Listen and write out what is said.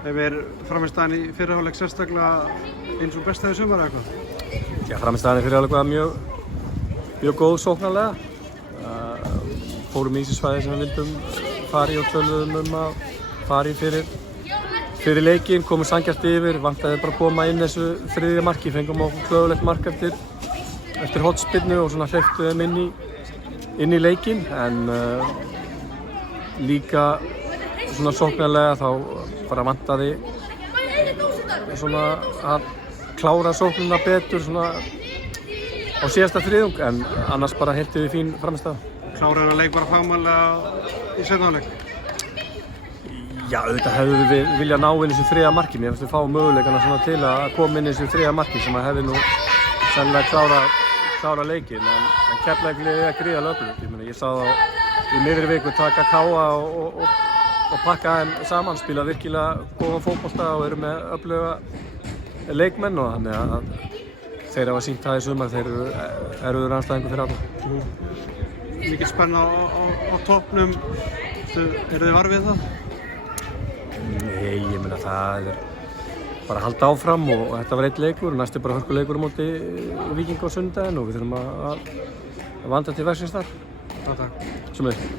Frammistaðan í fyrri hálfleik sérstaklega eins og besta í sumar eða hvað? Já, frammistaðan í fyrri hálfleik var mjög góð sóknarlega. Fórum í þessi svæði sem við vildum fara í og töluðum að fara í fyrir leikinn, komum sanngjarnt yfir, vantaði bara að koma inn þessu þriðja marki, fengum okkur klöfulegt mark eftir hornspyrnu og svona hleyptu þeim inn í leikinn, en líka svona sóknarlega þá bara vantaði svona að klára sóknina betur svona á síðasta þriðjung, en annars bara heldum við fín frammistaða. Kláraði leik bara fagmannlega í seinni hálfleik? Já, auðvitað hefðum við viljað ná inn þessu þriðja marki. Mér finnst við fá möguleikana svona til að koma inn þessu þriðja marki sem að hefði nú sennilega klára leikinn, en Keflavík er gríðarlega öflugt. Ég sá þá í miðri viku taka Káa og pakka þeim saman, spila virkilega góðan fótbolta og eru með öfluga leikmenn, og þannig að þeir hafa sýnt það í sumar, þeir eru erfiður andstæðingur fyrir alla. Mikil spenna á toppnum, eru þið varfið það? Nei, ég meina það er bara að halda áfram, og þetta var einn leikur, og næst er bara hörkuleikur á móti Víking á sunnudaginn, og við þurfum að vanda til verksins þar. Takk. Sömuleiðis.